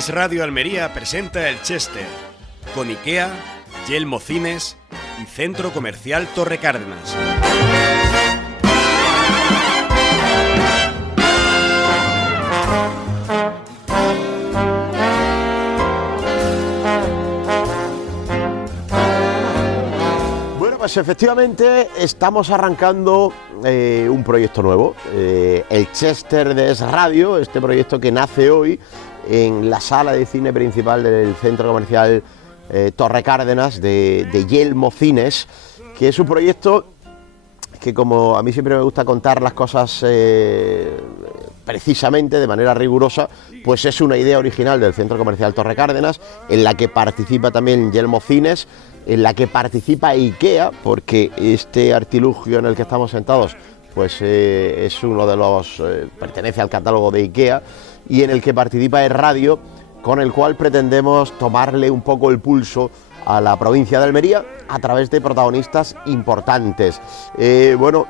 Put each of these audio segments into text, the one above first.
Es Radio Almería presenta el Chester, con IKEA, Yelmo Cines y Centro Comercial Torre Cárdenas. Pues efectivamente estamos arrancando un proyecto nuevo, el Chester de Es Radio, este proyecto que nace hoy en la sala de cine principal del Centro Comercial Torre Cárdenas de Yelmo Cines, que es un proyecto que, como a mí siempre me gusta contar las cosas precisamente, de manera rigurosa, pues es una idea original del Centro Comercial Torre Cárdenas, en la que participa también Yelmo Cines, en la que participa IKEA, porque este artilugio en el que estamos sentados pues es uno de los, pertenece al catálogo de IKEA, y en el que participa Es Radio, con el cual pretendemos tomarle un poco el pulso a la provincia de Almería a través de protagonistas importantes. Bueno,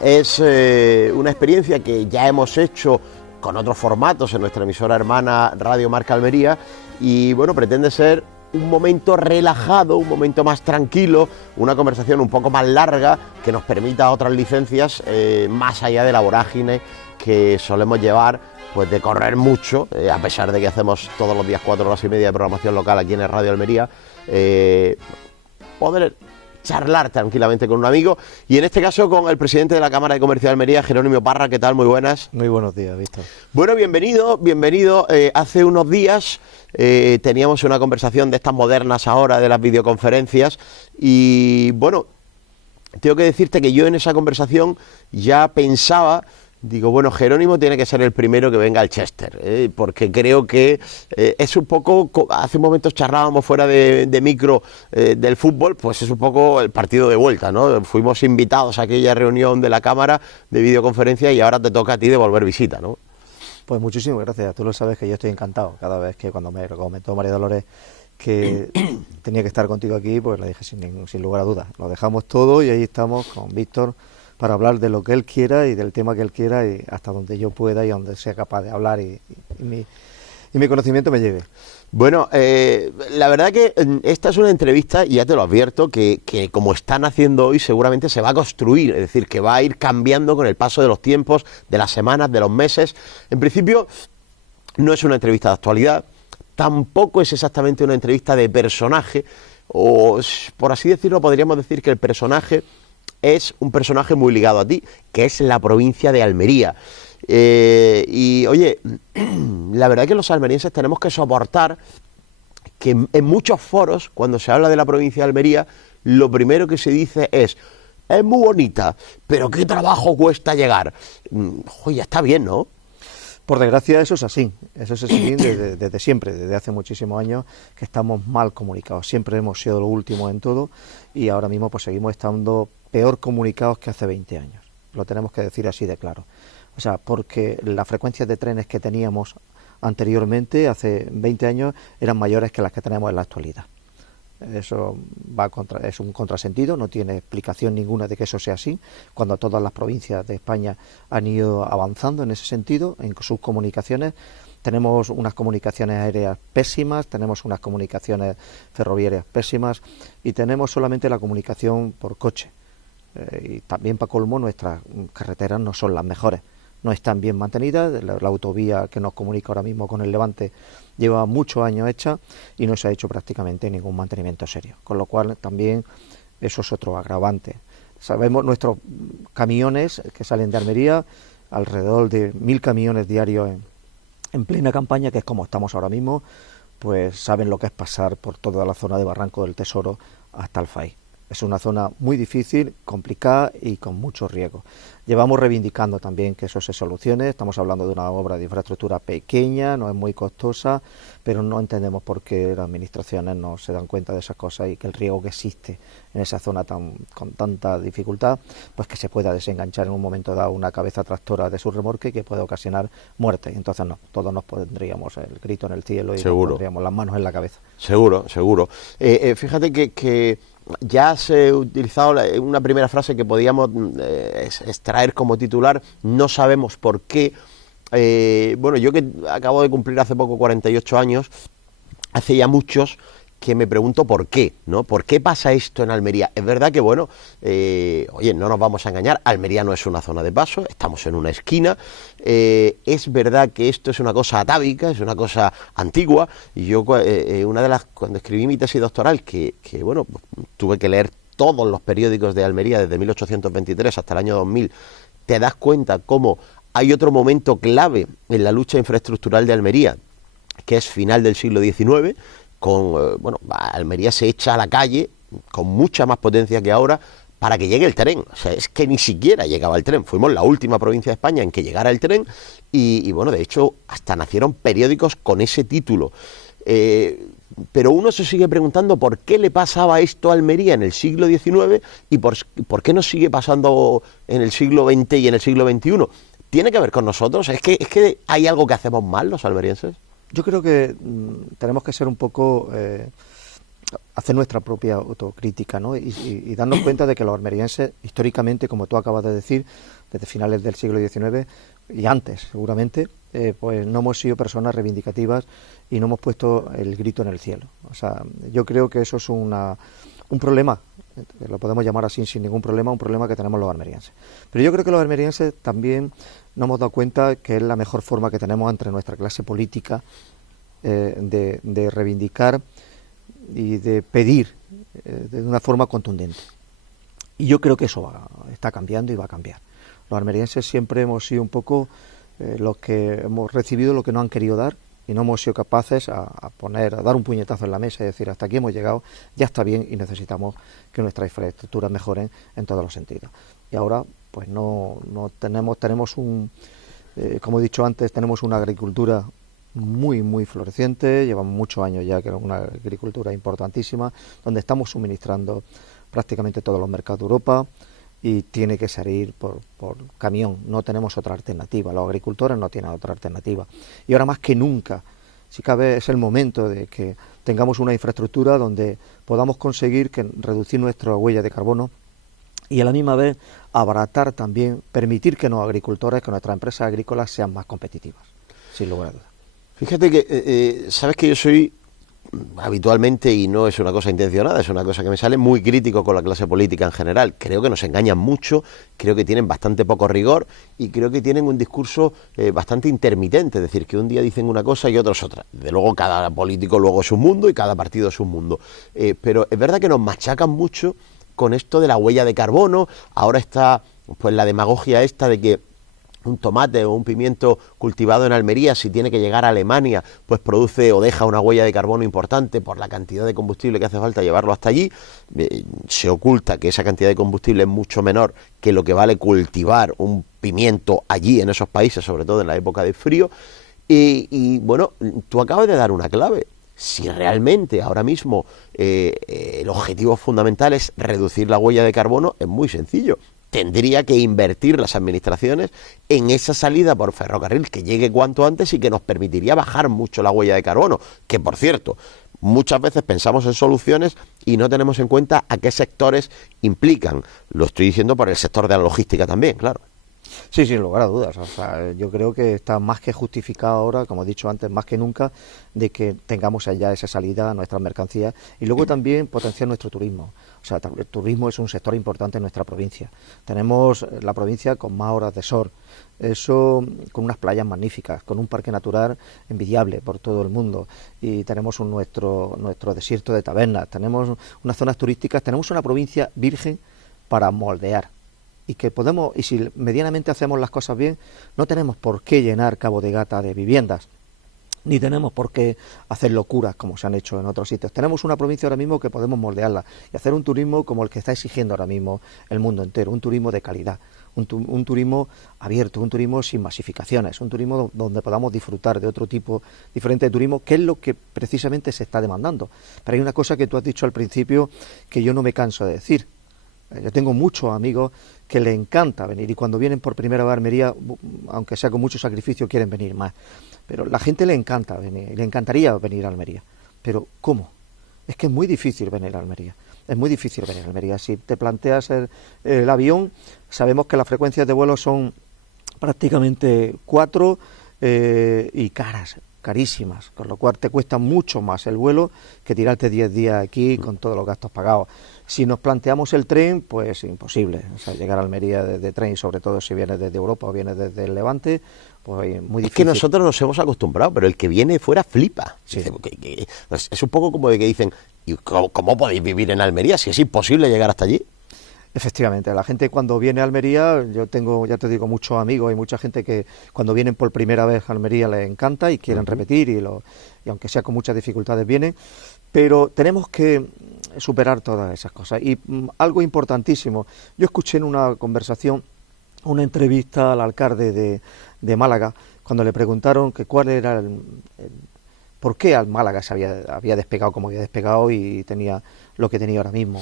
es una experiencia que ya hemos hecho con otros formatos en nuestra emisora hermana Radio Marca Almería, y bueno, pretende ser un momento relajado, un momento más tranquilo, una conversación un poco más larga que nos permita otras licencias más allá de la vorágine que solemos llevar, pues de correr mucho, a pesar de que hacemos todos los días 4 horas y media de programación local aquí en el Radio Almería, poder charlar tranquilamente con un amigo, y en este caso con el presidente de la Cámara de Comercio de Almería, Jerónimo Parra. ¿Qué tal? Muy buenas. Muy buenos días, Víctor. Bueno, bienvenido. Hace unos días teníamos una conversación de estas modernas ahora, de las videoconferencias, y bueno, tengo que decirte que yo en esa conversación ya pensaba, digo, bueno, Jerónimo tiene que ser el primero que venga al Chester, porque creo que es un poco, hace un momento charlábamos fuera de micro del fútbol, pues es un poco el partido de vuelta, ¿no? Fuimos invitados a aquella reunión de la Cámara de videoconferencia y ahora te toca a ti devolver visita, ¿no? Pues muchísimas gracias, tú lo sabes que yo estoy encantado cada vez que cuando me comentó María Dolores que tenía que estar contigo aquí, pues le dije sin lugar a dudas, lo dejamos todo y ahí estamos con Víctor para hablar de lo que él quiera y del tema que él quiera y hasta donde yo pueda y donde sea capaz de hablar y mi conocimiento me lleve. Bueno, la verdad que esta es una entrevista, y ya te lo advierto, que como están haciendo hoy seguramente se va a construir, es decir, que va a ir cambiando con el paso de los tiempos, de las semanas, de los meses. En principio no es una entrevista de actualidad, tampoco es exactamente una entrevista de personaje, o por así decirlo podríamos decir que el personaje es un personaje muy ligado a ti, que es la provincia de Almería. Y oye, la verdad es que los almerienses tenemos que soportar que en muchos foros, cuando se habla de la provincia de Almería, lo primero que se dice es muy bonita, pero qué trabajo cuesta llegar. Oye, está bien, ¿no? Por desgracia eso es así desde siempre, desde hace muchísimos años que estamos mal comunicados, siempre hemos sido lo último en todo y ahora mismo pues seguimos estando peor comunicados que hace 20 años, lo tenemos que decir así de claro. O sea, porque las frecuencias de trenes que teníamos anteriormente, hace 20 años, eran mayores que las que tenemos en la actualidad. Eso es un contrasentido, no tiene explicación ninguna de que eso sea así, cuando todas las provincias de España han ido avanzando en ese sentido, en sus comunicaciones. Tenemos unas comunicaciones aéreas pésimas, tenemos unas comunicaciones ferroviarias pésimas y tenemos solamente la comunicación por coche. Y también, para colmo, nuestras carreteras no son las mejores. No están bien mantenidas, la autovía que nos comunica ahora mismo con el Levante lleva muchos años hecha y no se ha hecho prácticamente ningún mantenimiento serio, con lo cual también eso es otro agravante. Sabemos nuestros camiones que salen de Almería, alrededor de 1000 camiones diarios en plena campaña, que es como estamos ahora mismo, pues saben lo que es pasar por toda la zona de Barranco del Tesoro hasta Alfaiz. Es una zona muy difícil, complicada y con mucho riesgo. Llevamos reivindicando también que eso se solucione. Estamos hablando de una obra de infraestructura pequeña, no es muy costosa, pero no entendemos por qué las administraciones no se dan cuenta de esas cosas y que el riesgo que existe en esa zona con tanta dificultad, pues que se pueda desenganchar en un momento dado una cabeza tractora de su remolque que puede ocasionar muerte. Entonces no, todos nos pondríamos el grito en el cielo y nos pondríamos las manos en la cabeza. Seguro. Fíjate que ya has utilizado una primera frase que podíamos extraer como titular: no sabemos por qué Bueno, yo que acabo de cumplir hace poco 48 años, hace ya muchos que me pregunto por qué, ¿no? ¿Por qué pasa esto en Almería? Es verdad que, bueno, oye, no nos vamos a engañar, Almería no es una zona de paso, estamos en una esquina, es verdad que esto es una cosa atávica, es una cosa antigua, y yo, cuando escribí mi tesis doctoral, que bueno, tuve que leer todos los periódicos de Almería desde 1823 hasta el año 2000, te das cuenta cómo hay otro momento clave en la lucha infraestructural de Almería, que es final del siglo XIX, Almería se echa a la calle con mucha más potencia que ahora para que llegue el tren. O sea, es que ni siquiera llegaba el tren. Fuimos la última provincia de España en que llegara el tren y bueno, de hecho, hasta nacieron periódicos con ese título. Pero uno se sigue preguntando por qué le pasaba esto a Almería en el siglo XIX y por qué nos sigue pasando en el siglo XX y en el siglo XXI. ¿Tiene que ver con nosotros? ¿Es que hay algo que hacemos mal los almerienses? Yo creo que tenemos que ser un poco, hacer nuestra propia autocrítica, ¿no? Y darnos cuenta de que los almerienses, históricamente, como tú acabas de decir, desde finales del siglo XIX y antes, seguramente, pues no hemos sido personas reivindicativas y no hemos puesto el grito en el cielo. O sea, yo creo que eso es un problema, lo podemos llamar así sin ningún problema, un problema que tenemos los almerienses. Pero yo creo que los almerienses también nos hemos dado cuenta que es la mejor forma que tenemos entre nuestra clase política de reivindicar y de pedir de una forma contundente. Y yo creo que eso está cambiando y va a cambiar. Los almerienses siempre hemos sido un poco los que hemos recibido lo que no han querido dar y no hemos sido capaces a dar un puñetazo en la mesa y decir hasta aquí hemos llegado, ya está bien y necesitamos que nuestras infraestructuras mejoren en todos los sentidos. Y ahora pues no tenemos como he dicho antes, tenemos una agricultura muy, muy floreciente, llevamos muchos años ya que es una agricultura importantísima, donde estamos suministrando prácticamente todos los mercados de Europa y tiene que salir por camión, no tenemos otra alternativa, los agricultores no tienen otra alternativa. Y ahora más que nunca, si cabe, es el momento de que tengamos una infraestructura donde podamos conseguir reducir nuestra huella de carbono y a la misma vez abaratar también, permitir que los agricultores, que nuestras empresas agrícolas sean más competitivas, sin lugar a dudas. Fíjate que, sabes que yo soy habitualmente, y no es una cosa intencionada, es una cosa que me sale, muy crítico con la clase política en general. Creo que nos engañan mucho, creo que tienen bastante poco rigor y creo que tienen un discurso bastante intermitente, es decir, que un día dicen una cosa y otros otra. De luego cada político luego es un mundo y cada partido es un mundo. Pero es verdad que nos machacan mucho con esto de la huella de carbono. Ahora está pues la demagogia esta de que un tomate o un pimiento cultivado en Almería, si tiene que llegar a Alemania, pues produce o deja una huella de carbono importante por la cantidad de combustible que hace falta llevarlo hasta allí. Se oculta que esa cantidad de combustible es mucho menor que lo que vale cultivar un pimiento allí en esos países, sobre todo en la época de frío. Y bueno, tú acabas de dar una clave. Si realmente ahora mismo el objetivo fundamental es reducir la huella de carbono, es muy sencillo. Tendría que invertir las administraciones en esa salida por ferrocarril que llegue cuanto antes y que nos permitiría bajar mucho la huella de carbono, que por cierto, muchas veces pensamos en soluciones y no tenemos en cuenta a qué sectores implican. Lo estoy diciendo por el sector de la logística también, claro. Sí, sin lugar a dudas. O sea, yo creo que está más que justificado ahora, como he dicho antes, más que nunca, de que tengamos allá esa salida a nuestras mercancías y luego también potenciar nuestro turismo. O sea, el turismo es un sector importante en nuestra provincia. Tenemos la provincia con más horas de sol, eso con unas playas magníficas, con un parque natural envidiable por todo el mundo y tenemos nuestro desierto de tabernas, tenemos unas zonas turísticas, tenemos una provincia virgen para moldear. Y que podemos, y si medianamente hacemos las cosas bien, no tenemos por qué llenar Cabo de Gata de viviendas, ni tenemos por qué hacer locuras como se han hecho en otros sitios. Tenemos una provincia ahora mismo que podemos moldearla y hacer un turismo como el que está exigiendo ahora mismo el mundo entero, un turismo de calidad, un turismo abierto, un turismo sin masificaciones, un turismo donde podamos disfrutar de otro tipo diferente de turismo, que es lo que precisamente se está demandando. Pero hay una cosa que tú has dicho al principio que yo no me canso de decir. Yo tengo muchos amigos que les encanta venir y cuando vienen por primera vez a Almería, aunque sea con mucho sacrificio, quieren venir más. Pero la gente le encanta venir, le encantaría venir a Almería. Pero ¿cómo? Es que es muy difícil venir a Almería. Es muy difícil venir a Almería. Si te planteas el avión, sabemos que las frecuencias de vuelo son prácticamente 4 y carísimas, con lo cual te cuesta mucho más el vuelo que tirarte 10 días aquí con todos los gastos pagados. Si nos planteamos el tren, pues imposible, o sea, llegar a Almería desde tren, sobre todo si vienes desde Europa o vienes desde el Levante, pues muy difícil. Es que nosotros nos hemos acostumbrado, pero el que viene fuera flipa. Sí. Dice, es un poco como de que dicen, ¿y cómo podéis vivir en Almería si es imposible llegar hasta allí? Efectivamente, la gente cuando viene a Almería, yo tengo, ya te digo, muchos amigos y mucha gente que cuando vienen por primera vez a Almería les encanta y quieren repetir y aunque sea con muchas dificultades vienen, pero tenemos que superar todas esas cosas. Y algo importantísimo, yo escuché en una conversación, una entrevista al alcalde de Málaga, cuando le preguntaron que cuál era por qué al Málaga se había despegado como había despegado y tenía lo que tenía ahora mismo.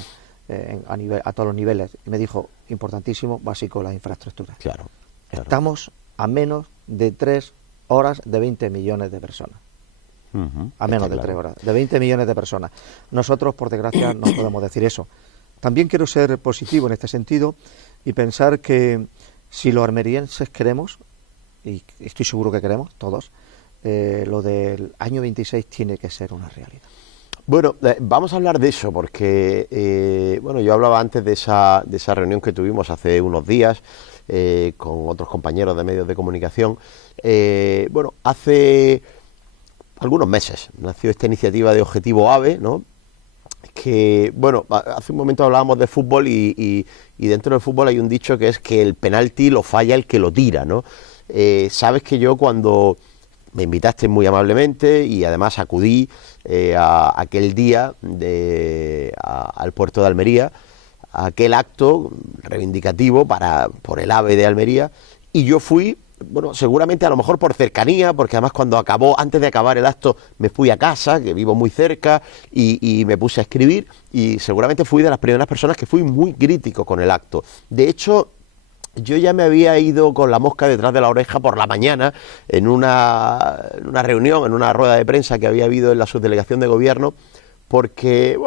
A todos los niveles, y me dijo, importantísimo, básico, las infraestructuras. Claro. Estamos a menos de 3 horas de 20 millones de personas. A menos de 3 horas, de 20 millones de personas. Nosotros, por desgracia, no podemos decir eso. También quiero ser positivo en este sentido y pensar que si los almerienses queremos, y estoy seguro que queremos, todos, lo del año 26 tiene que ser una realidad. Bueno, vamos a hablar de eso porque, yo hablaba antes de esa reunión que tuvimos hace unos días con otros compañeros de medios de comunicación. Hace algunos meses nació esta iniciativa de Objetivo AVE, ¿no? Que, hace un momento hablábamos de fútbol y dentro del fútbol hay un dicho que es que el penalti lo falla el que lo tira, ¿no? Sabes que yo cuando me invitaste muy amablemente y además acudí a aquel día al puerto de Almería, a aquel acto reivindicativo por el AVE de Almería, y yo fui, seguramente a lo mejor por cercanía, porque además antes de acabar el acto me fui a casa, que vivo muy cerca, y me puse a escribir, y seguramente fui de las primeras personas que fui muy crítico con el acto. De hecho, yo ya me había ido con la mosca detrás de la oreja por la mañana en una reunión, en una rueda de prensa que había habido en la subdelegación de gobierno, porque,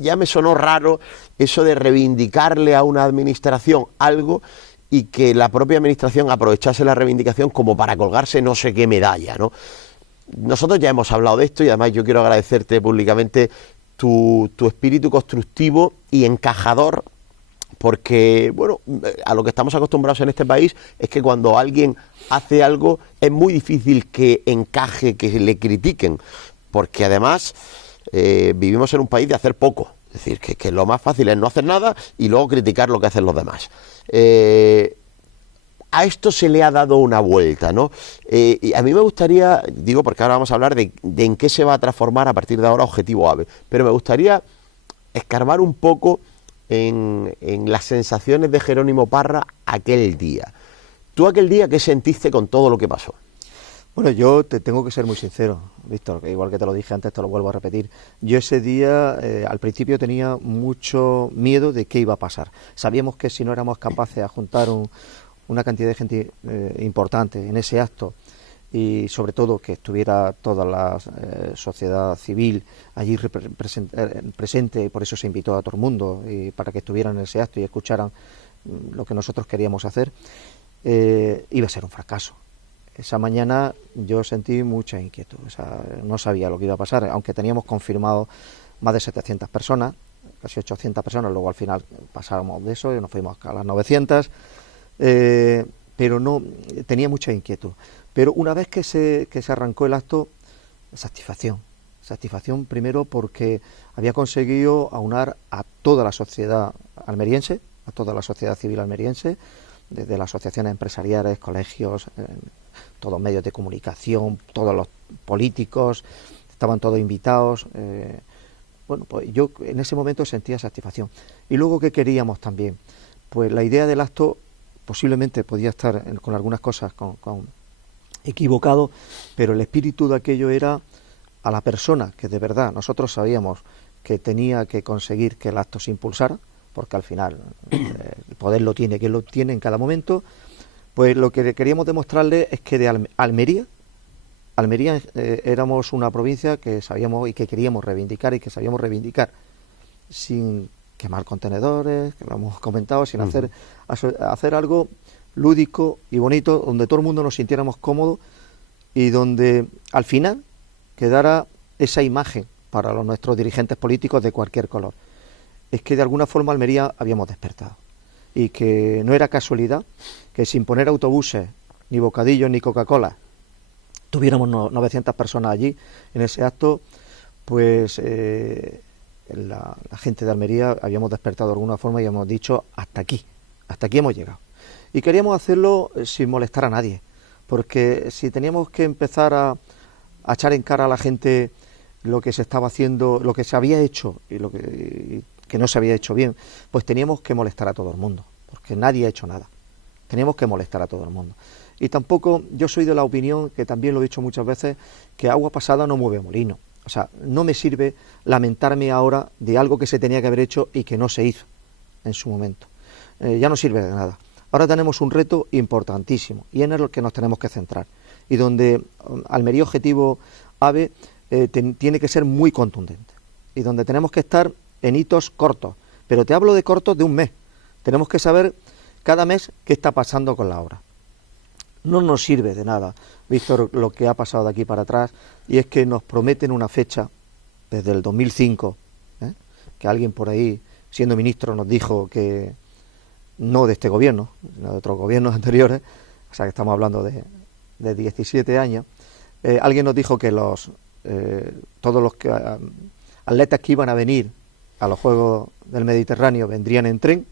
ya me sonó raro eso de reivindicarle a una administración algo y que la propia administración aprovechase la reivindicación como para colgarse no sé qué medalla, ¿no? Nosotros ya hemos hablado de esto y además yo quiero agradecerte públicamente tu espíritu constructivo y encajador, porque, a lo que estamos acostumbrados en este país es que cuando alguien hace algo es muy difícil que encaje, que le critiquen, porque además vivimos en un país de hacer poco, es decir, que lo más fácil es no hacer nada y luego criticar lo que hacen los demás. A esto se le ha dado una vuelta, ¿no? Y a mí me gustaría, porque ahora vamos a hablar de en qué se va a transformar a partir de ahora Objetivo AVE, pero me gustaría escarbar un poco en las sensaciones de Jerónimo Parra aquel día. ¿Tú aquel día qué sentiste con todo lo que pasó? Bueno, yo te tengo que ser muy sincero, Víctor, que igual que te lo dije antes, te lo vuelvo a repetir. Yo ese día, al principio, tenía mucho miedo de qué iba a pasar. Sabíamos que si no éramos capaces de juntar una cantidad de gente importante en ese acto, y sobre todo que estuviera toda la sociedad civil allí presente, y por eso se invitó a todo el mundo, y para que estuvieran en ese acto y escucharan lo que nosotros queríamos hacer, iba a ser un fracaso. Esa mañana yo sentí mucha inquietud, no sabía lo que iba a pasar, aunque teníamos confirmado más de 700 personas, casi 800 personas, luego al final pasamos de eso y nos fuimos a las 900, pero no, tenía mucha inquietud. Pero una vez que se arrancó el acto, satisfacción primero porque había conseguido aunar a toda la sociedad almeriense, a toda la sociedad civil almeriense, desde las asociaciones empresariales, colegios, todos medios de comunicación, todos los políticos, estaban todos invitados. Pues yo en ese momento sentía satisfacción. Y luego, ¿qué queríamos también? Pues la idea del acto posiblemente podía estar con algunas cosas equivocado, pero el espíritu de aquello era a la persona que de verdad nosotros sabíamos que tenía que conseguir que el acto se impulsara, porque al final el poder lo tiene quien lo tiene en cada momento. Pues lo que queríamos demostrarle es que de Almería éramos una provincia que sabíamos y que queríamos reivindicar y que sabíamos reivindicar sin quemar contenedores, que lo hemos comentado, sin hacer algo lúdico y bonito, donde todo el mundo nos sintiéramos cómodos y donde al final quedara esa imagen para nuestros dirigentes políticos de cualquier color. Es que de alguna forma Almería habíamos despertado y que no era casualidad que sin poner autobuses, ni bocadillos, ni Coca-Cola, tuviéramos 900 personas allí en ese acto. Pues la gente de Almería habíamos despertado de alguna forma y hemos dicho hasta aquí hemos llegado. Y queríamos hacerlo sin molestar a nadie, porque si teníamos que empezar a echar en cara a la gente lo que se estaba haciendo, lo que se había hecho y lo que no se había hecho bien, pues teníamos que molestar a todo el mundo, porque nadie ha hecho nada. Teníamos que molestar a todo el mundo. Y tampoco, yo soy de la opinión, que también lo he dicho muchas veces, que agua pasada no mueve molino. O sea, no me sirve lamentarme ahora de algo que se tenía que haber hecho y que no se hizo en su momento. Ya no sirve de nada. Ahora tenemos un reto importantísimo y en el que nos tenemos que centrar. Y donde Almería Objetivo AVE tiene que ser muy contundente. Y donde tenemos que estar en hitos cortos. Pero te hablo de cortos de un mes. Tenemos que saber cada mes qué está pasando con la obra. No nos sirve de nada, Víctor, lo que ha pasado de aquí para atrás, y es que nos prometen una fecha desde el 2005, que alguien por ahí, siendo ministro, nos dijo que no de este gobierno, sino de otros gobiernos anteriores, o sea que estamos hablando de 17 años, alguien nos dijo que todos los atletas que iban a venir a los Juegos del Mediterráneo vendrían en tren,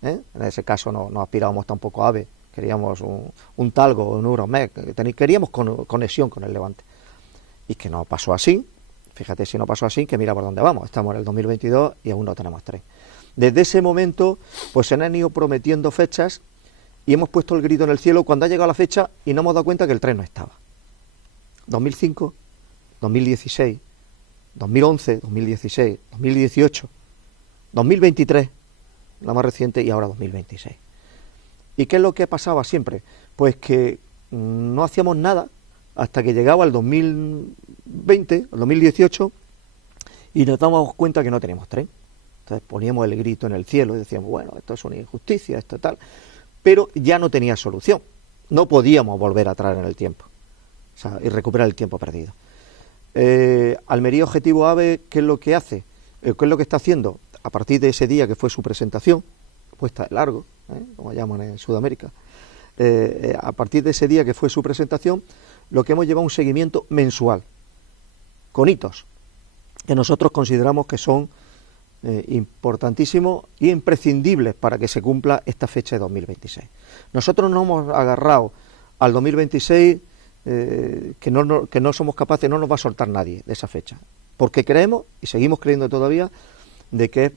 en ese caso no aspirábamos tampoco a AVE, queríamos un Talgo, un Euromec, queríamos conexión con el Levante. Y que no pasó así, fíjate si no pasó así, que mira por dónde vamos, estamos en el 2022 y aún no tenemos tren. Desde ese momento, pues se han ido prometiendo fechas y hemos puesto el grito en el cielo cuando ha llegado la fecha y no hemos dado cuenta que el tren no estaba. 2005, 2016, 2011, 2016, 2018, 2023, la más reciente, y ahora 2026. ¿Y qué es lo que pasaba siempre? Pues que no hacíamos nada hasta que llegaba el 2020, el 2018, y nos dábamos cuenta que no teníamos tren. Entonces poníamos el grito en el cielo y decíamos, bueno, esto es una injusticia, esto tal, pero ya no tenía solución. No podíamos volver atrás en el tiempo, o sea, y recuperar el tiempo perdido. Almería Objetivo AVE, ¿qué es lo que hace? ¿Qué es lo que está haciendo? A partir de ese día que fue su presentación, puesta de largo, como llaman en Sudamérica, a partir de ese día que fue su presentación, lo que hemos llevado un seguimiento mensual, con hitos, que nosotros consideramos que son importantísimos y imprescindibles para que se cumpla esta fecha de 2026. Nosotros nos hemos agarrado al 2026, que no somos capaces, no nos va a soltar nadie de esa fecha, porque creemos, y seguimos creyendo todavía, de que es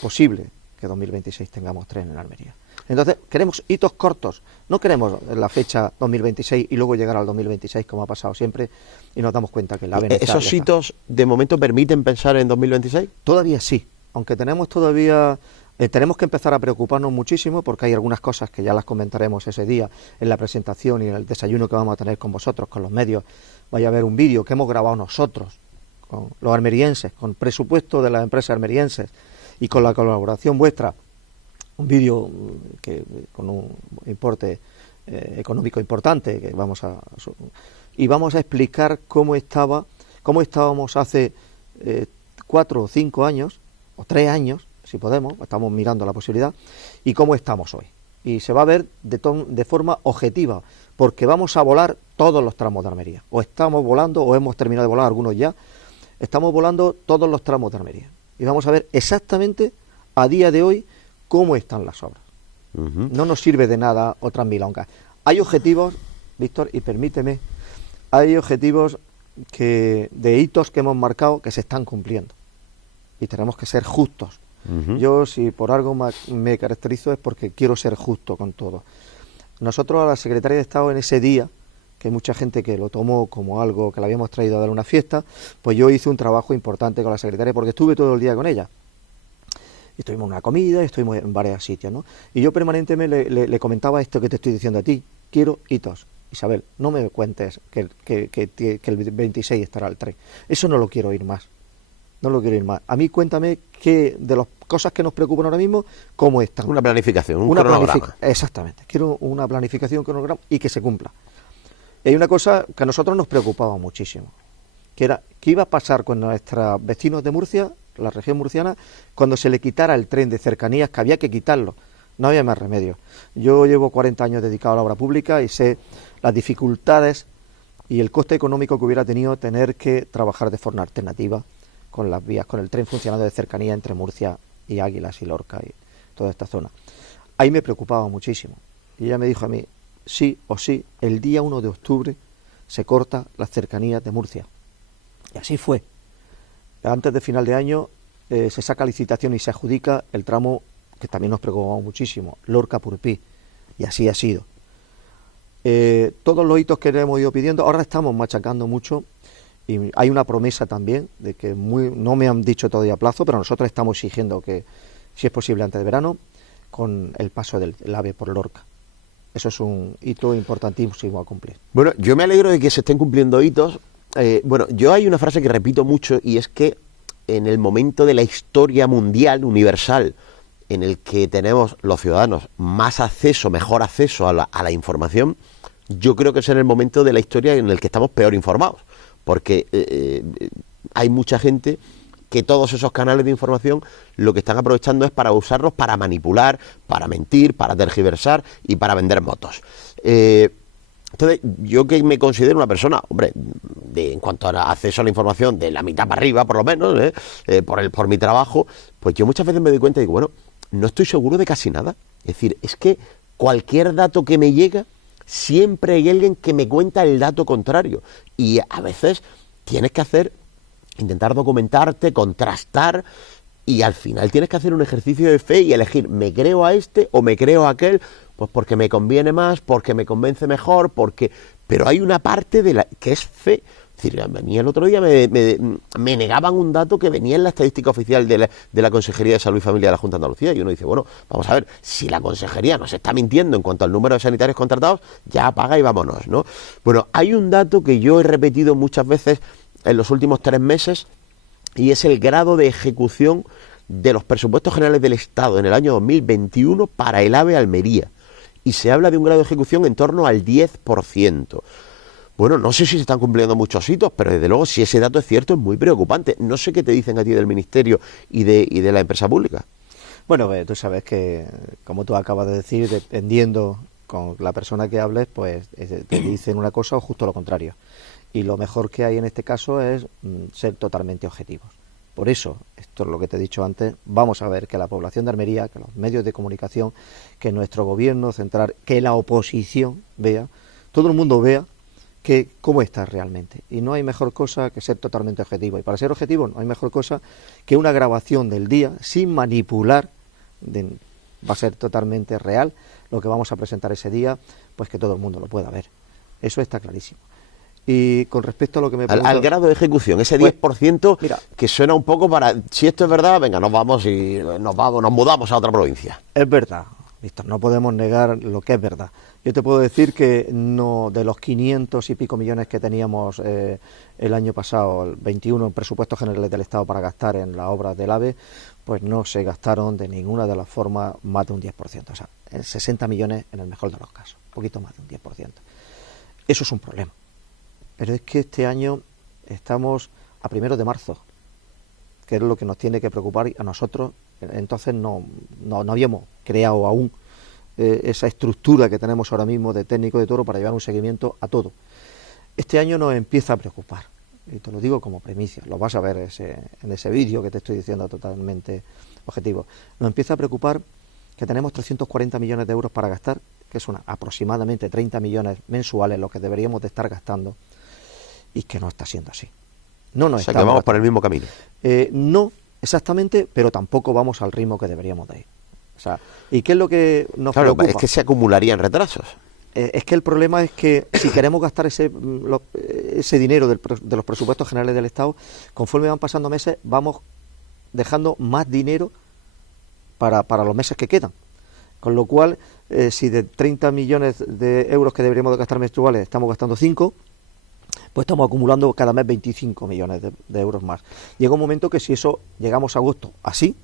posible que 2026 tengamos tren en Almería. Entonces, queremos hitos cortos, no queremos la fecha 2026 y luego llegar al 2026 como ha pasado siempre y nos damos cuenta que la AVE no está. ¿Esos hitos de momento permiten pensar en 2026? Todavía sí, aunque tenemos que empezar a preocuparnos muchísimo porque hay algunas cosas que ya las comentaremos ese día en la presentación y en el desayuno que vamos a tener con vosotros, con los medios. Vaya a haber un vídeo que hemos grabado nosotros con los almerienses, con presupuesto de las empresas almerienses y con la colaboración vuestra, un vídeo con un importe económico importante que vamos a explicar cómo estábamos hace 4 o 5 años o 3 años, si podemos, estamos mirando la posibilidad, y cómo estamos hoy. Y se va a ver de forma objetiva, porque vamos a volar todos los tramos de Almería, o estamos volando, o hemos terminado de volar algunos ya, estamos volando todos los tramos de Almería. Y vamos a ver exactamente a día de hoy cómo están las obras. No nos sirve de nada otras milongas. Hay objetivos, Víctor, y permíteme, hay objetivos de hitos que hemos marcado que se están cumpliendo. Y tenemos que ser justos. Yo, si por algo me caracterizo, es porque quiero ser justo con todo. Nosotros a la Secretaría de Estado en ese día, que hay mucha gente que lo tomó como algo que le habíamos traído a dar una fiesta, pues yo hice un trabajo importante con la secretaria porque estuve todo el día con ella. Estuvimos en una comida, estuvimos en varios sitios, ¿no? Y yo permanentemente le comentaba esto que te estoy diciendo a ti, quiero hitos. Isabel, no me cuentes que el 26 estará el tren. Eso no lo quiero oír más. No lo quiero ir más. A mí cuéntame que de las cosas que nos preocupan ahora mismo, cómo están. Una planificación, un cronograma. Exactamente. Quiero una planificación, cronograma y que se cumpla. hay una cosa que a nosotros nos preocupaba muchísimo, que era qué iba a pasar con nuestros vecinos de Murcia, la región murciana, cuando se le quitara el tren de cercanías, que había que quitarlo, no había más remedio. Yo llevo 40 años dedicado a la obra pública y sé las dificultades y el coste económico que hubiera tenido tener que trabajar de forma alternativa con las vías, con el tren funcionando de cercanía entre Murcia y Águilas y Lorca y toda esta zona. Ahí me preocupaba muchísimo. Y ella me dijo a mí, sí o sí, el día 1 de octubre se corta las cercanías de Murcia. Y así fue. Antes de final de año se saca licitación y se adjudica el tramo que también nos preocupaba muchísimo, Lorca-Purpí. Y así ha sido. Todos los hitos que le hemos ido pidiendo, ahora estamos machacando mucho y hay una promesa también de que no me han dicho todavía plazo, pero nosotros estamos exigiendo que, si es posible antes de verano, con el paso del AVE por Lorca. Eso es un hito importantísimo a cumplir. Bueno, yo me alegro de que se estén cumpliendo hitos. Bueno, yo hay una frase que repito mucho y es que en el momento de la historia mundial, universal, en el que tenemos los ciudadanos más acceso, mejor acceso a la información, yo creo que es en el momento de la historia en el que estamos peor informados, porque hay mucha gente que todos esos canales de información lo que están aprovechando es para usarlos para manipular, para mentir, para tergiversar y para vender motos. Entonces, yo que me considero una persona, hombre, en cuanto a acceso a la información, de la mitad para arriba, por lo menos, por mi trabajo, pues yo muchas veces me doy cuenta y digo, bueno, no estoy seguro de casi nada. Es decir, es que cualquier dato que me llega, siempre hay alguien que me cuenta el dato contrario. Y a veces tienes que intentar documentarte, contrastar, y al final tienes que hacer un ejercicio de fe y elegir, ¿me creo a este o me creo a aquel? Pues porque me conviene más, porque me convence mejor, pero hay una parte que es fe. Es decir, venía el otro día, me negaban un dato que venía en la estadística oficial de la Consejería de Salud y Familia de la Junta de Andalucía, y uno dice, bueno, vamos a ver, si la Consejería nos está mintiendo en cuanto al número de sanitarios contratados, ya apaga y vámonos, ¿no? Bueno, hay un dato que yo he repetido muchas veces en los últimos 3 meses, y es el grado de ejecución de los presupuestos generales del Estado en el año 2021 para el AVE Almería. Y se habla de un grado de ejecución en torno al 10%. Bueno, no sé si se están cumpliendo muchos hitos, pero desde luego, si ese dato es cierto, es muy preocupante. No sé qué te dicen a ti del Ministerio y de la empresa pública. Bueno, tú sabes que, como tú acabas de decir, dependiendo con la persona que hables, pues te dicen una cosa o justo lo contrario. Y lo mejor que hay en este caso es ser totalmente objetivos. Por eso, esto es lo que te he dicho antes, vamos a ver que la población de Almería, que los medios de comunicación, que nuestro gobierno central, que la oposición vea, todo el mundo vea que cómo está realmente. Y no hay mejor cosa que ser totalmente objetivo. Y para ser objetivo no hay mejor cosa que una grabación del día sin manipular, va a ser totalmente real lo que vamos a presentar ese día, pues que todo el mundo lo pueda ver. Eso está clarísimo. Y con respecto a lo que me preguntas, al grado de ejecución, ese 10%, mira, que suena un poco para, si esto es verdad, venga, nos mudamos a otra provincia. Es verdad, Víctor, no podemos negar lo que es verdad. Yo te puedo decir que no, de los 500 y pico millones que teníamos el año pasado, el 21 en presupuestos generales del Estado para gastar en las obras del AVE, pues no se gastaron de ninguna de las formas más de un 10%, o sea, en 60 millones en el mejor de los casos, un poquito más de un 10%. Eso es un problema. Pero es que este año estamos a 1 de marzo, que es lo que nos tiene que preocupar y a nosotros. Entonces no habíamos creado aún esa estructura que tenemos ahora mismo de técnico de toro para llevar un seguimiento a todo. Este año nos empieza a preocupar, y te lo digo como primicia, lo vas a ver en ese vídeo que te estoy diciendo totalmente objetivo. Nos empieza a preocupar que tenemos 340 millones de euros para gastar, que es aproximadamente 30 millones mensuales lo que deberíamos de estar gastando, y que no está siendo así. O sea, que vamos por el mismo camino. No exactamente, pero tampoco vamos al ritmo que deberíamos de ir. O sea, ¿y qué es lo que nos preocupa? Es que se acumularían retrasos. Es que el problema es que si queremos gastar ese dinero de los presupuestos generales del Estado, conforme van pasando meses, vamos dejando más dinero para los meses que quedan. Con lo cual, si de 30 millones de euros que deberíamos de gastar mensuales estamos gastando 5, pues estamos acumulando cada mes 25 millones de euros más. Llega un momento que si eso llegamos a agosto así,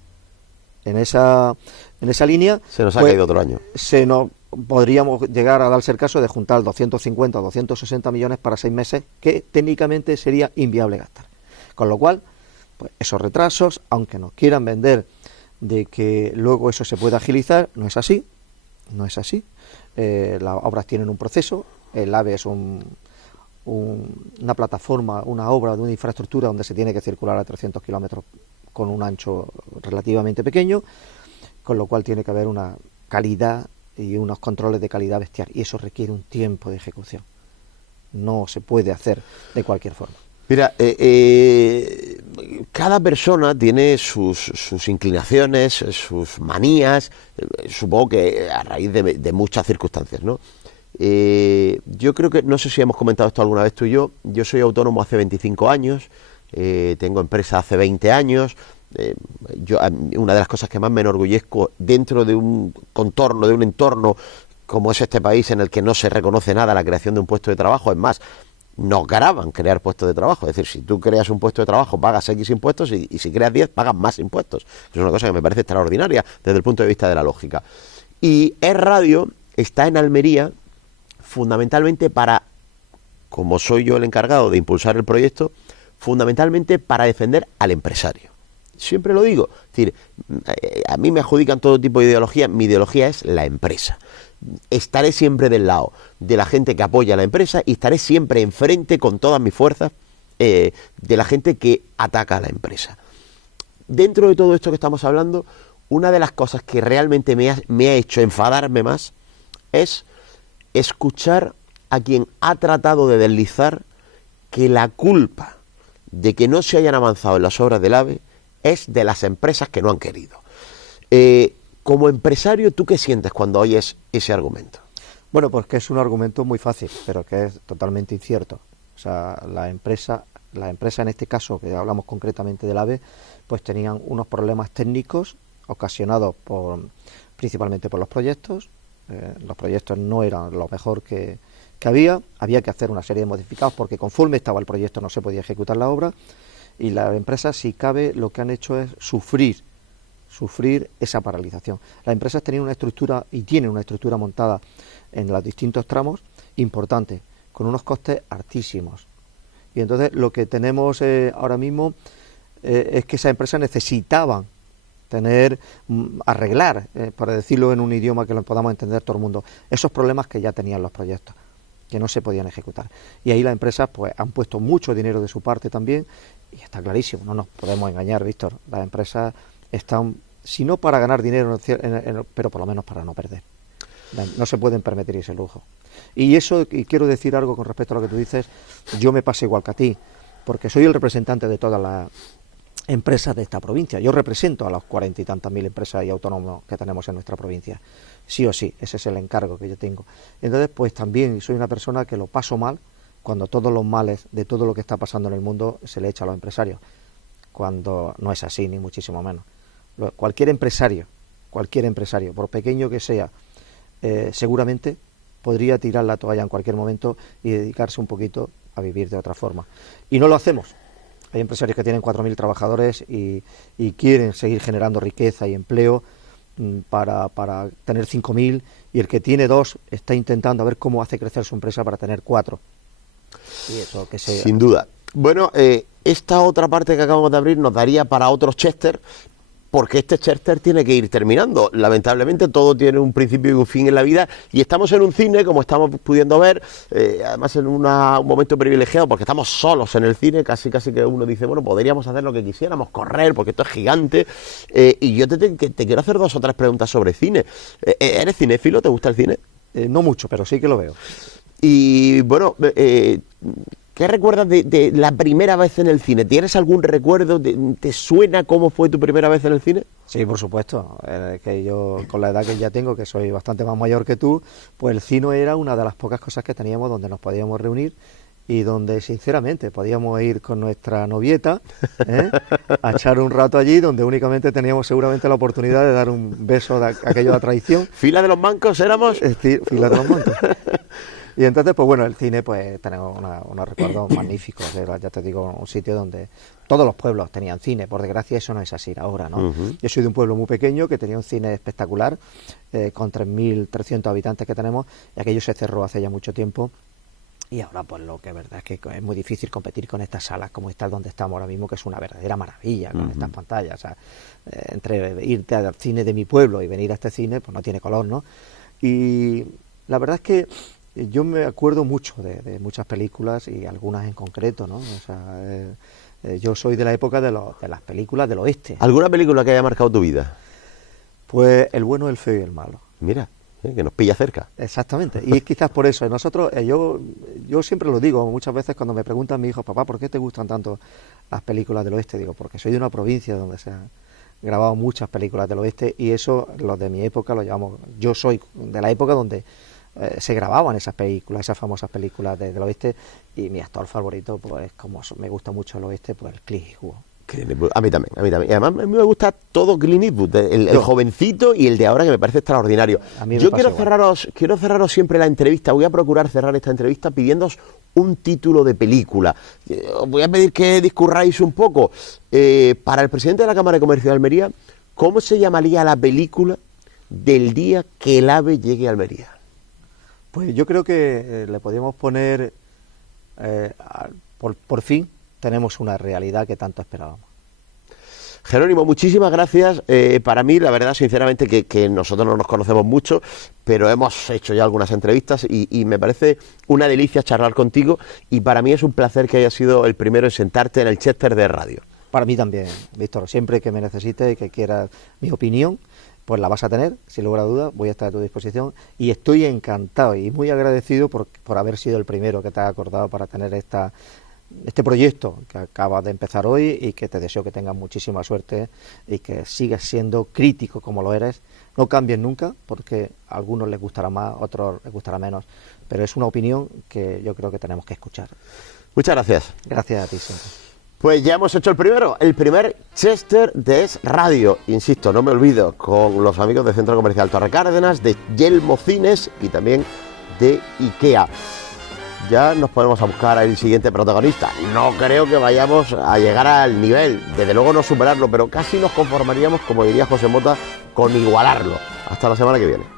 en esa línea, se nos ha caído otro año. podríamos llegar a darse el caso de juntar 250 o 260 millones para 6 meses, que técnicamente sería inviable gastar. Con lo cual, pues esos retrasos, aunque nos quieran vender de que luego eso se puede agilizar, no es así, no es así. Las obras tienen un proceso, el AVE es una plataforma, una obra de una infraestructura donde se tiene que circular a 300 kilómetros con un ancho relativamente pequeño, con lo cual tiene que haber una calidad y unos controles de calidad bestial, y eso requiere un tiempo de ejecución. No se puede hacer de cualquier forma. Mira, cada persona tiene sus inclinaciones, sus manías, supongo que a raíz de muchas circunstancias, ¿no? Yo creo que, no sé si hemos comentado esto alguna vez tú y yo soy autónomo hace 25 años, tengo empresa hace 20 años, una de las cosas que más me enorgullezco dentro de un contorno, de un entorno como es este país en el que no se reconoce nada la creación de un puesto de trabajo, es más, nos graban crear puestos de trabajo, es decir, si tú creas un puesto de trabajo pagas X impuestos y si creas 10 pagas más impuestos. Es una cosa que me parece extraordinaria desde el punto de vista de la lógica. Y Es Radio está en Almería fundamentalmente para, como soy yo el encargado de impulsar el proyecto, fundamentalmente para defender al empresario. Siempre lo digo, es decir, a mí me adjudican todo tipo de ideología, mi ideología es la empresa. Estaré siempre del lado de la gente que apoya a la empresa y estaré siempre enfrente con todas mis fuerzas de la gente que ataca a la empresa. Dentro de todo esto que estamos hablando, una de las cosas que realmente me ha hecho enfadarme más es escuchar a quien ha tratado de deslizar que la culpa de que no se hayan avanzado en las obras del AVE es de las empresas que no han querido. Como empresario, ¿tú qué sientes cuando oyes ese argumento? Bueno, pues que es un argumento muy fácil, pero que es totalmente incierto. O sea, la empresa en este caso, que hablamos concretamente del AVE, pues tenían unos problemas técnicos ocasionados principalmente por los proyectos. Los proyectos no eran lo mejor que había que hacer una serie de modificados porque conforme estaba el proyecto no se podía ejecutar la obra, y la empresa, si cabe, lo que han hecho es sufrir esa paralización. Las empresas tenían una estructura y tienen una estructura montada en los distintos tramos importante, con unos costes altísimos. Y entonces lo que tenemos ahora mismo es que esas empresas necesitaban arreglar, para decirlo en un idioma que lo podamos entender todo el mundo, esos problemas que ya tenían los proyectos, que no se podían ejecutar. Y ahí las empresas pues han puesto mucho dinero de su parte también, y está clarísimo, no nos podemos engañar, Víctor, las empresas están, si no para ganar dinero, pero por lo menos para no perder. No se pueden permitir ese lujo. Y quiero decir algo con respecto a lo que tú dices, yo me pasa igual que a ti, porque soy el representante de todas las empresas de esta provincia. Yo represento a las 40 y tantas mil empresas y autónomos que tenemos en nuestra provincia. Sí o sí, ese es el encargo que yo tengo. Entonces, pues también soy una persona que lo paso mal cuando todos los males de todo lo que está pasando en el mundo se le echa a los empresarios, cuando no es así, ni muchísimo menos. Cualquier empresario, por pequeño que sea, seguramente podría tirar la toalla en cualquier momento y dedicarse un poquito a vivir de otra forma. Y no lo hacemos. Hay empresarios que tienen 4.000 trabajadores y quieren seguir generando riqueza y empleo para tener 5.000, y el que tiene 2 está intentando a ver cómo hace crecer su empresa para tener 4. Y eso que sea. Sin duda. Bueno, esta otra parte que acabamos de abrir nos daría para otros Chester, porque este Chester tiene que ir terminando. Lamentablemente todo tiene un principio y un fin en la vida, y estamos en un cine, como estamos pudiendo ver, además en un momento privilegiado, porque estamos solos en el cine, casi que uno dice, bueno, podríamos hacer lo que quisiéramos, correr, porque esto es gigante, y yo te quiero hacer 2 o 3 preguntas sobre cine. ¿Eres cinéfilo? ¿Te gusta el cine? No mucho, pero sí que lo veo. Y bueno, ¿qué recuerdas de la primera vez en el cine? ¿Tienes algún recuerdo? ¿Te suena cómo fue tu primera vez en el cine? Sí, por supuesto. Que yo, con la edad que ya tengo, que soy bastante más mayor que tú, pues el cine era una de las pocas cosas que teníamos donde nos podíamos reunir y donde, sinceramente, podíamos ir con nuestra novieta a echar un rato allí, donde únicamente teníamos seguramente la oportunidad de dar un beso de aquello de traición. ¿Fila de los bancos éramos? Fila de los bancos. Y entonces, pues bueno, el cine, pues tenemos unos recuerdos magníficos. Era, ya te digo, un sitio donde todos los pueblos tenían cine. Por desgracia, eso no es así ahora, ¿no? Yo soy de un pueblo muy pequeño que tenía un cine espectacular, con 3.300 habitantes que tenemos, y aquello se cerró hace ya mucho tiempo. Y ahora, pues lo que es verdad es que es muy difícil competir con estas salas como esta donde estamos ahora mismo, que es una verdadera maravilla con estas pantallas. O sea, entre irte al cine de mi pueblo y venir a este cine, pues no tiene color, ¿no? Y la verdad es que yo me acuerdo mucho de muchas películas y algunas en concreto, ¿no? O sea, yo soy de la época de las películas del oeste. ¿Alguna película que haya marcado tu vida? Pues El bueno, el feo y el malo. Mira, que nos pilla cerca. Exactamente, y quizás por eso. Nosotros, yo siempre lo digo, muchas veces cuando me preguntan mis hijos, papá, ¿por qué te gustan tanto las películas del oeste? Digo, porque soy de una provincia donde se han grabado muchas películas del oeste, y eso, los de mi época, lo llamamos, yo soy de la época donde se grababan esas películas, esas famosas películas del oeste, y mi actor favorito, pues como me gusta mucho el oeste, pues el Clint Eastwood. A mí también. Y además a mí me gusta todo Clint Eastwood, el jovencito y el de ahora, que me parece extraordinario. Yo quiero cerraros siempre la entrevista. Voy a procurar cerrar esta entrevista pidiéndoos un título de película. Os voy a pedir que discurráis un poco. Para el presidente de la Cámara de Comercio de Almería, ¿cómo se llamaría la película del día que el AVE llegue a Almería? Pues yo creo que le podríamos poner, por fin, tenemos una realidad que tanto esperábamos. Jerónimo, muchísimas gracias. Para mí, la verdad, sinceramente, que nosotros no nos conocemos mucho, pero hemos hecho ya algunas entrevistas y me parece una delicia charlar contigo, y para mí es un placer que hayas sido el primero en sentarte en el Chester de radio. Para mí también, Víctor. Siempre que me necesites y que quieras mi opinión, pues la vas a tener, sin lugar a dudas. Voy a estar a tu disposición y estoy encantado y muy agradecido por haber sido el primero que te ha acordado para tener este proyecto que acabas de empezar hoy, y que te deseo que tengas muchísima suerte y que sigas siendo crítico como lo eres. No cambies nunca, porque a algunos les gustará más, a otros les gustará menos, pero es una opinión que yo creo que tenemos que escuchar. Muchas gracias. Gracias a ti siempre. Pues ya hemos hecho el primer Chester de Es Radio. Insisto, no me olvido, con los amigos de Centro Comercial Torre Cárdenas, de Yelmo Cines y también de IKEA. Ya nos podemos a buscar al siguiente protagonista. No creo que vayamos a llegar al nivel, desde luego no superarlo, pero casi nos conformaríamos, como diría José Mota, con igualarlo. Hasta la semana que viene.